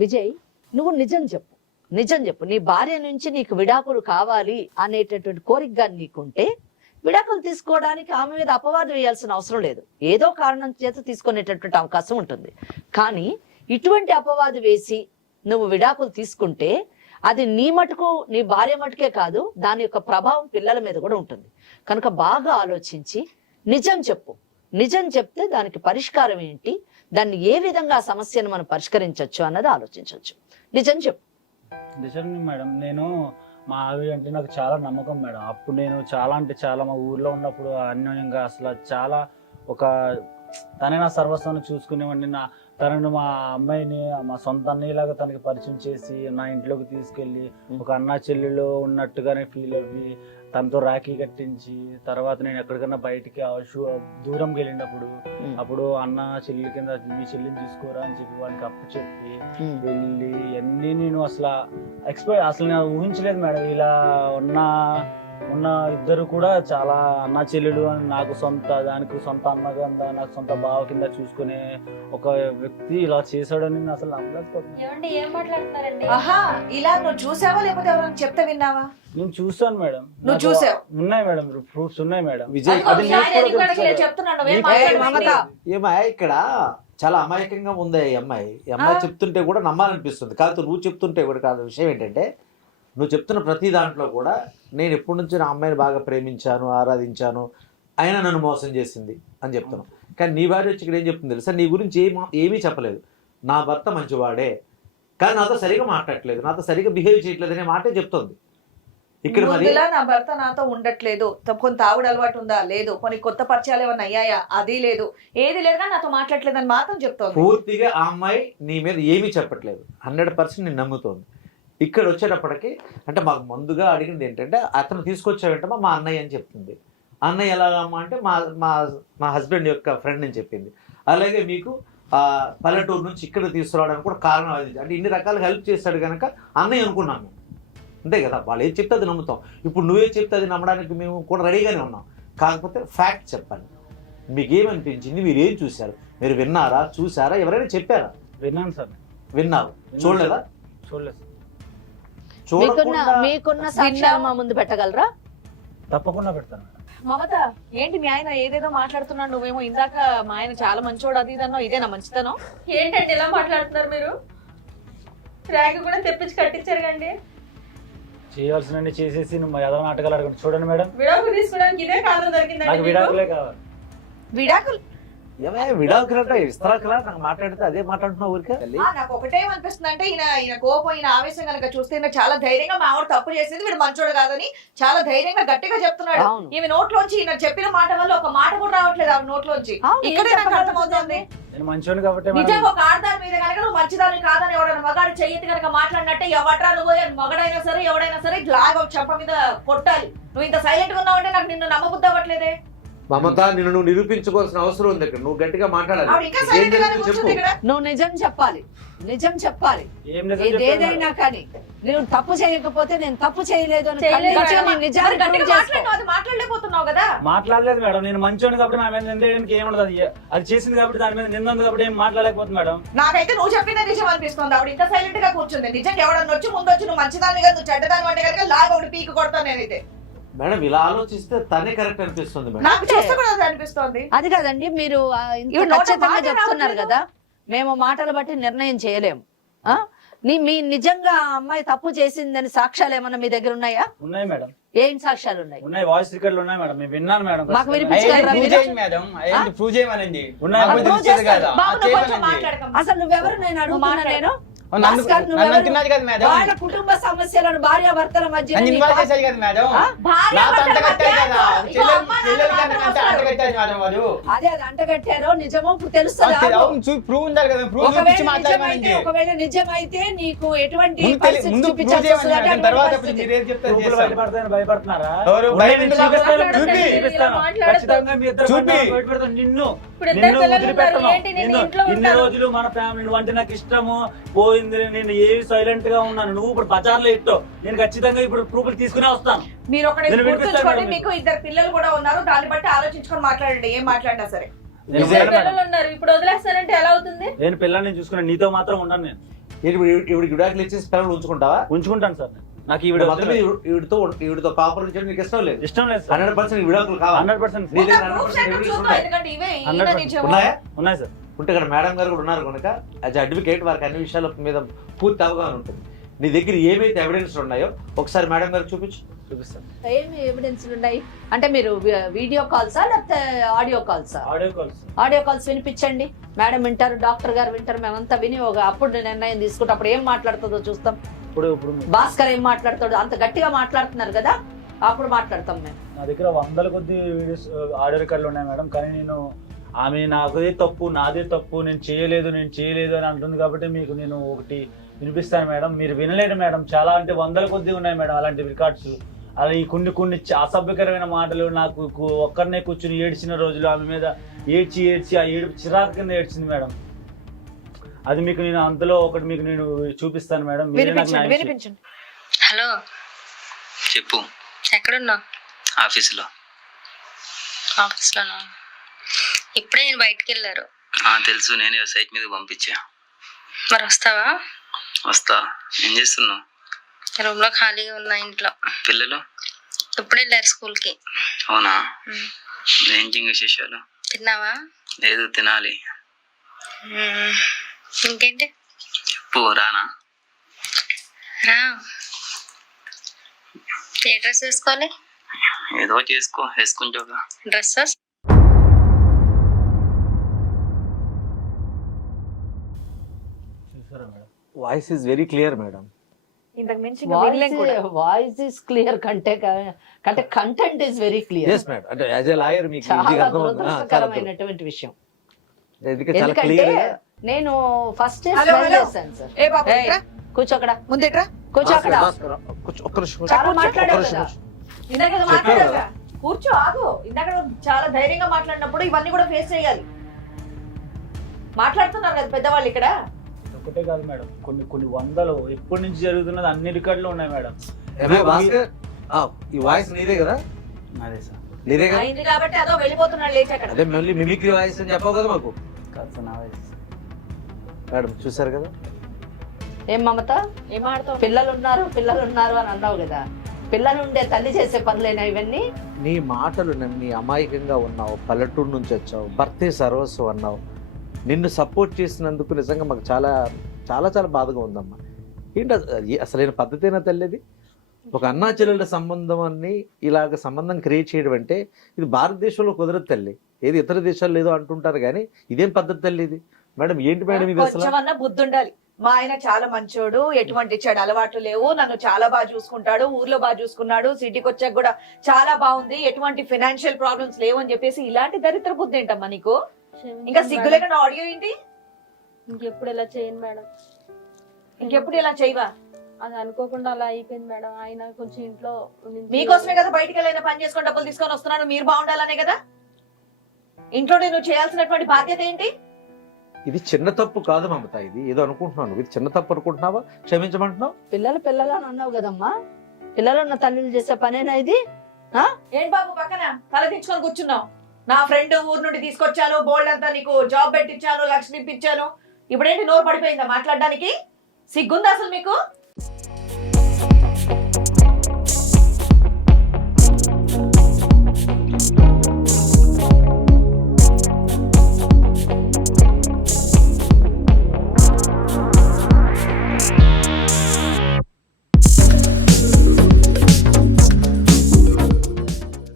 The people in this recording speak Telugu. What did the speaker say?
విజయ్, నువ్వు నిజం చెప్పు, నిజం చెప్పు. నీ భార్య నుంచి నీకు విడాకులు కావాలి అనేటటువంటి కోరికగా నీకుంటే విడాకులు తీసుకోవడానికి ఆమె మీద అపవాదం వేయాల్సిన అవసరం లేదు. ఏదో కారణం చేత తీసుకునేటటువంటి అవకాశం ఉంటుంది. కానీ ఇటువంటి అపవాదు వేసి నువ్వు విడాకులు తీసుకుంటే అది నీ మటుకు, నీ భార్య మటుకే కాదు, దాని యొక్క ప్రభావం పిల్లల మీద కూడా ఉంటుంది. కనుక బాగా ఆలోచించి నిజం చెప్పు. నిజం చెప్తే దానికి పరిష్కారం ఏంటి, దాన్ని ఏ విధంగా ఆ సమస్యను మనం పరిష్కరించవచ్చు అన్నది ఆలోచించవచ్చు. నిజం చెప్పు. నిజం మేడం, నేను మా ఆవిడ అంటే నాకు చాలా నమ్మకం మేడం. అప్పుడు నేను చాలా అంటే చాలా మా ఊర్లో ఉన్నప్పుడు అన్యోన్యంగా అసలు చాలా ఒక తనే నా సర్వస్వాన్ని చూసుకునేవాడిని. తనను మా అమ్మాయిని మా సొంత అన్నయ్యలాగా తనకి పరిచయం చేసి నా ఇంట్లోకి తీసుకెళ్ళి ఒక అన్న చెల్లెలు ఉన్నట్టుగానే ఫీల్ అవ్వి తనతో రాఖీ కట్టించి, తర్వాత నేను ఎక్కడికన్నా బయటికి దూరంకి వెళ్ళినప్పుడు అప్పుడు అన్న చెల్లెల కింద మీ చెల్లిని తీసుకోరా అని చెప్పి వాడికి అప్పు చెప్పి వెళ్ళి అన్నీ నేను అసలు నేను ఊహించలేదు మేడం. ఇలా ఉన్న ఇద్దరు కూడా చాలా అన్న చెల్లెలు అని నాకు దానికి సొంత అన్న కింద, నాకు సొంత బావ కింద చూసుకునే ఒక వ్యక్తి ఇలా చేశాడని నేను అసలు నమ్మలేకపోతున్నాను. ఏం మాట్లాడుతున్నారండి? ఆహా, ఇలా నువ్వు చూసావా లేకపోతే ఎవరైనా చెప్తే విన్నావా? నేను చూసాను మేడం. నువ్వు చూసావు? ఉన్నాయి మేడం, ప్రూఫ్స్ ఉన్నాయి మేడం. విజయ్, ఏమా ఇక్కడ చాలా అమాయకంగా ఉంది ఈ అమ్మాయి. ఈ అమ్మాయి చెప్తుంటే కూడా నమ్మాలనిపిస్తుంది. కాదు నువ్వు చెప్తుంటే కూడా కాదు. విషయం ఏంటంటే నువ్వు చెప్తున్న ప్రతి దాంట్లో కూడా నేను ఎప్పటి నుంచి నా అమ్మాయిని బాగా ప్రేమించాను, ఆరాధించాను, అయినా నన్ను మోసం చేసింది అని చెప్తున్నావు. కానీ నీ భార్య వచ్చి ఇక్కడ ఏం చెప్తుంది తెలుసా? నీ గురించి ఏమీ చెప్పలేదు. నా భర్త మంచివాడే, కానీ నాతో సరిగా మాట్లాడట్లేదు, నాతో సరిగా బిహేవ్ చేయట్లేదు అనే మాటే చెప్తుంది. ఇక్కడ మరి నా భర్త నాతో ఉండట్లేదు, కొంత ఆవిడ అలవాటు ఉందా? లేదు. కొన్ని కొత్త పరిచయాలు ఏమన్నా అయ్యాయా? అది లేదు. ఏది లేదు కానీ నాతో మాట్లాడలేదు అని మాత్రం చెప్తోంది. పూర్తిగా ఆ అమ్మాయి నీ మీద ఏమీ చెప్పట్లేదు, 100% నేను నమ్ముతోంది. ఇక్కడ వచ్చేటప్పటికి అంటే మాకు ముందుగా అడిగింది ఏంటంటే అతను తీసుకొచ్చావేంటమ్మా మా అన్నయ్య అని చెప్తుంది. అన్నయ్య ఎలాగమ్మా అంటే మా హస్బెండ్ యొక్క ఫ్రెండ్ అని చెప్పింది. అలాగే మీకు పల్లెటూరు నుంచి ఇక్కడ తీసుకురావడానికి కూడా కారణం అది. అంటే ఇన్ని రకాలుగా హెల్ప్ చేశాడు కనుక అన్నయ్య అనుకున్నాము. అంతే కదా, వాళ్ళు ఏది చెప్తే అది నమ్ముతాం. ఇప్పుడు నువ్వే చెప్తే అది నమ్మడానికి మేము కూడా రెడీగానే ఉన్నాం. కాకపోతే ఫ్యాక్ట్ చెప్పండి, మీకేమనిపించింది, మీరు ఏం చూశారు, మీరు విన్నారా, చూసారా, ఎవరైనా చెప్పారా? విన్నాను సార్. విన్నావు, చూడలేదా? చూడలేదు. మీకున్న సాక్ష్యాలు మా ముందు పెట్టగలరా? తప్పకుండా పెడతాను. మమత, ఏంటి మీ ఆయన ఏదేదో మాట్లాడుతున్నాడు, నువ్వేమో ఇందాక మా ఆయన చాలా మంచోడు అది ఇదన్నో, ఇదేనా మంచితనం? ఏంటండి ఇలా మాట్లాడుతున్నారు మీరు? ర్యాగ్ కూడా తెప్పించి కట్టించారు కండి. చేయాల్సిన చేసేసి నువ్వు ఏదో నాటకాలు అడగండి. చూడండి మేడం, విడాకులు తీసుకోవడానికి ఇదే కారణం దొరికింది. నాకు విడాకులే కావాలి. విడాకులు విడాకులంట ఇస్తారా? నాకు మాట్లాడితే అదే మాట్లాడుతున్నావు ఊరికే. నాకు ఒకటేమనిపిస్తుంది అంటే ఈయన కోపం, ఈయన ఆవేశం కనుక చూస్తే చాలా ధైర్యంగా మా ఆవిడ తప్పు చేసేది, వీడు మంచోడు కాదని చాలా ధైర్యంగా గట్టిగా చెప్తున్నాడు. ఈమె నోట్లోంచి ఈయన చెప్పిన మాట వల్ల ఒక మాట కూడా రావట్లేదు ఆవిడ నోట్లోంచి. ఇక్కడే నాకు అర్థమవుతుంది నేను మంచోని కాబట్టి. నిజంగా ఒక ఆడదాని మీద కనుక నువ్వు మంచిదాని కాదని ఎవడైనా మగాడు చెయ్యి కనుక మాట్లాడినట్టే ఎవట్రా నువ్వు, మగడైనా సరే ఎవడైనా సరే లాగా చెప్ప మీద కొట్టాలి. నువ్వు ఇంత సైలెంట్ గా ఉన్నావంటే నాకు నిన్ను నమ్మబుద్ధి అవ్వట్లేదే. మమత, నిన్ను నువ్వు నిరూపించుకోవాల్సిన అవసరం ఉంది. ఇక్కడ నువ్వు గట్టిగా మాట్లాడాలి. చెప్పు, నువ్వు నిజం చెప్పాలి, నిజం చెప్పాలి. ఏదైనా కానీ నువ్వు తప్పు చేయకపోతే నేను తప్పు చేయలేదు అని మాట్లాడలేకపోతున్నావు కదా. మాట్లాడలేదు మేడం, నేను మంచోని కాబట్టి నా మీద నిందేయడానికి ఏముండదు. అది చేసింది కాబట్టి దాని మీద నింద ఉంది కాబట్టి ఏం మాట్లాడలేకపోతుంది మేడం. నాకైతే నువ్వు చెప్పిన నిజం అనిపిస్తుంది. ఆవిడ ఇంత సైలెంట్ గా కూర్చుంది. నిజంగా ఎవడన్నా వచ్చి ముందు వచ్చి నువ్వు మంచిదాని కదా, నువ్వు చెడ్డదాని అంటే కనుక లాగా ఒకటి పీకి కొడతాను నేనైతే. మేడం ఇలా ఆలోచిస్తే తనే కరెక్ట్ అనిపిస్తుంది మేడం. నాకు చేస్తే కూడా అనిపిస్తుంది. అది కాదండి, మీరు ఖచ్చితంగా చెప్తున్నారు కదా, మేము మాటలు బట్టి నిర్ణయం చేయలేము. మీ నిజంగా అమ్మాయి తప్పు చేసిందని సాక్ష్యాలు ఏమన్నా మీ దగ్గర ఉన్నాయా? ఉన్నాయి మేడం. ఏం సాక్ష్యాలు ఉన్నాయి? ఉన్నాయి, వాయిస్ రికార్డులు ఉన్నాయి మేడం. నేను విన్నాను మేడం. మాకు వినిపించగలరా? అసలు నువ్వెవరు నేను అడుగుతున్నా. నేను వాళ్ళ కుటుంబ సమస్యలను భార్యాభర్తల మధ్య అదే అది అంటగట్టారో నిజమో తెలుస్తుంది. ఒకవేళ నిజమైతే నీకు ఎటువంటి ఇన్ని రోజులు మన ఫ్యామిలీ అంటే నాకు ఇష్టము పోయింది, నేను ఏవి సైలెంట్ గా ఉన్నాను, నువ్వు ఇప్పుడు బజార్లో ఇట్టో, నేను ఖచ్చితంగా ఇప్పుడు ప్రూఫ్లు తీసుకునే వస్తాను. మీరు ఒకటి గుర్తుంచుకోండి, మీకు ఇద్దరు పిల్లలు కూడా ఉన్నారు, దాన్ని బట్టి ఆలోచించుకొని మాట్లాడండి. ఏం మాట్లాడినా సరే పిల్లలు ఉన్నారు, ఇప్పుడు వదిలేస్తానంటే ఎలా అవుతుంది? నేను పిల్లల్ని చూసుకున్నాను, నీతో మాత్రం ఉన్నాను. నేను ఈవిడికి విడాకులు ఇచ్చేసి పిల్లలు ఉంచుకుంటావా? ఉంచుకుంటాను సార్ నాకు ఈవిడ మొత్తం మీద ఈవిడితో కాపురం చేయడం నీకు ఇష్టం లేదు. ఇష్టం లేదు సార్. 100% విడాకులు కావాలి. 100% నీ దగ్గర Proofs 100% ఏంటో evidence చూద్దాం, ఉన్నాయి. ఎందుకంటే ఇవే ఈయన 100% నిజము. ఉన్నాయా? ఉన్నాయి సార్. ఉంటే ఇక్కడ మేడం గారు కూడా ఉన్నారు కనుక యాజ్ అడ్వకేట్ వారికి అన్ని విషయాల మీద పూర్తి అవగాహన ఉంటుంది. నీ దగ్గర ఏమైతే ఎవిడెన్స్ ఉన్నాయో ఒకసారి మేడం గారికి చూపించు. చూపిస్తాను. ఏమి ఎవిడెన్స్ ఉన్నాయి అంటే మీరు వీడియో కాల్సా లేకపోతే ఆడియో కాల్సా? Audio calls. ఆడియో కాల్స్ వినిపించండి, మేడం వింటారు, డాక్టర్ గారు వింటారు, మేమంతా విని అప్పుడు నిర్ణయం తీసుకుంటే అప్పుడు ఏం మాట్లాడుతుందో చూస్తాం. ఇప్పుడు భాస్కర్ ఏం మాట్లాడతాడు, అంత గట్టిగా మాట్లాడుతున్నారు కదా, అప్పుడు మాట్లాడతాం మేము. నా దగ్గర 100 కొద్ది వీడియోస్ ఆడియో రికార్డులు ఉన్నాయి మేడం. కానీ నేను ఆమె నాదే తప్పు నేను చేయలేదు అని అంటుంది కాబట్టి మీకు నేను ఒకటి వినిపిస్తాను మేడం. మీరు వినలేరు మేడం. చాలా అంటే 100 కొద్ది ఉన్నాయి మేడం అలాంటి రికార్డ్స్. అలా ఈ కొన్ని అసభ్యకరమైన మాటలు, నాకు ఒక్కరినే కూర్చుని ఏడ్చిన రోజులు, ఆమె మీద ఏడ్చి ఆ ఏడుపు చిరాకు కింద ఏడ్చింది మేడం. అది మీకు నేను అంతలో ఒకటి మీకు నేను చూపిస్తాను మేడం. మీరే నాకు న్యాయం చేయండి. వినిపించండి. హలో చెప్పు. ఎక్కడున్నావు? ఆఫీసులో. ఆఫీస్లోనా? ఇప్పుడే నేను బయటికి వెళ్ళారు. తెలుసు, నేనే సైట్ మీద పంపించా. మరి వస్తావా? వస్తా. ఏం చేస్తున్నావు? రూమ్ లో ఖాళీగా ఉన్నా. ఇంట్లో పిల్లలు ఇప్పుడే వెళ్ళారు స్కూల్కి. అవునా? ఏంటి విశేషాలు? తిన్నావా? లేదు, తినాలి. ఇంకేంటి? చెప్పు. రానా? రా. ఏ డ్రెస్ వేసుకోవాలి? ఏదో వేసుకుంటావుగా. డ్రెస్సెస్ చూసారా madam? Voice is very clear madam. ఇంతకు మించి ఇంకా వినలేం కూడా. వాయిస్ ఇస్ క్లియర్ కంటే content is very clear. Yes madam. అంటే యాజ్ ఎ లాయర్ మీకు చాలా ఈజీగా అర్థమవుతుంది. దురదృష్టకరమైనటువంటి విషయం. ఎందుకంటే చాలా ఎందుకంటే క్లియర్. నేను ఫస్ట్ హలో, హలో. చేశాను సార్. ఏ బాబు ఏయ్, ఇట్రా. కూర్చో అక్కడ, ముందేట్రా. కూర్చో అక్కడ. ఒక్క నిమిషం. చాలా మాట్లాడావు కదా. ఇందాక ఏదో చెప్పావు మాట్లాడావుగా. కూర్చో, ఆగు. ఇందాక నువ్వు చాలా ధైర్యంగా మాట్లాడినప్పుడు ఇవన్నీ కూడా ఫేస్ చేయాలి. మాట్లాడుతున్నారు కదా పెద్దవాళ్ళు ఇక్కడ. ఒకటే కాదు మేడం, కొన్ని వందలు ఎప్పటి నుంచి జరుగుతున్నది అన్ని రికార్డులు ఉన్నాయి మేడం. భాస్కర్, ఈ వాయిస్ నీదే కదా? అదే సార్. నీదే కదా? అయింది కాబట్టి అదో వెళ్ళిపోతున్నాడు లేచి అక్కడ. అదే మళ్ళీ మిమిక్రీ వాయిస్ అని చెప్పావు కదా మాకు. కాదు సార్, నా వయసు. మేడం చూసారు కదా? ఏం మమత, ఏం ఆడతావు? పిల్లలు ఉన్నారు అని అన్నావు కదా. పిల్లలు ఉండే తల్లి చేసే పనులేనా ఇవన్నీ? నీ మాటలు నమ్మి అమాయకంగా ఉన్నావు, పల్లెటూరు నుంచి వచ్చావు, భర్తే సర్వస్వం అన్నావు. నిన్ను సపోర్ట్ చేసినందుకు నిజంగా మాకు చాలా చాలా చాలా బాధగా ఉందమ్మా. ఏంటి అసలైన పద్ధతేనా తల్లిది? ఒక అన్నా చెల్లెళ్ళ సంబంధాన్ని ఇలాగ సంబంధం క్రియేట్ చేయడం అంటే ఇది భారతదేశంలో కుదరదు తల్లి. ఏది ఇతర దేశాల్లో ఏదో అంటుంటారు కానీ ఇదేం పద్ధతి తల్లి ఇది? మేడం ఏంటి మేడం ఇది అసలు? కొంచెమన్నా బుద్ధి ఉండాలి. మా ఆయన చాలా మంచోడు, ఎటువంటి చెడు అలవాట్లు లేవు, నన్ను చాలా బాగా చూసుకుంటాడు, ఊర్లో బాగా చూసుకున్నాడు, సిటీకి వచ్చాక కూడా చాలా బాగుంది, ఎటువంటి ఫైనాన్షియల్ ప్రాబ్లమ్స్ లేవు అని చెప్పేసి ఇలాంటి దరిద్ర బుద్ధి ఏంటమ్మా నీకు? ఇంకా సిగ్గు లేకుండా ఆడియో ఏంటి? ఇంకెప్పుడు ఇలా చేయను మేడం. ఇంకెప్పుడు ఇలా చేయవా? అది అనుకోకుండా అలా అయిపోయింది మేడం. ఆయన కొంచెం ఇంట్లో మీకోసమే కదా బయటికి వెళ్ళిన పని చేసుకొని డబ్బులు తీసుకొని వస్తున్నాను, మీరు బాగుండాలనే కదా. ఇంట్లో నువ్వు చేయాల్సినటువంటి బాధ్యత ఏంటి? ఇది చిన్న తప్పు కాదు మమత. ఇది ఏదో అనుకుంటున్నాను. ఇది చిన్న తప్పు అనుకుంటున్నావా? క్షమించమంటున్నావు? పిల్లలు అని అన్నావు కదమ్మా. పిల్లలు ఉన్న తల్లిని చేసే పనేనా ఇది? ఏం బాబు పక్కన తల దించుకొని కూర్చున్నావు? నా ఫ్రెండ్ ఊరు నుండి తీసుకొచ్చాను, బోల్డ్ అంతా నీకు జాబ్ పెట్టించాను, లక్ష్మి ఇప్పించాను, ఇప్పుడేంటి నోరు పడిపోయిందా మాట్లాడడానికి? సిగ్గుందా అసలు మీకు?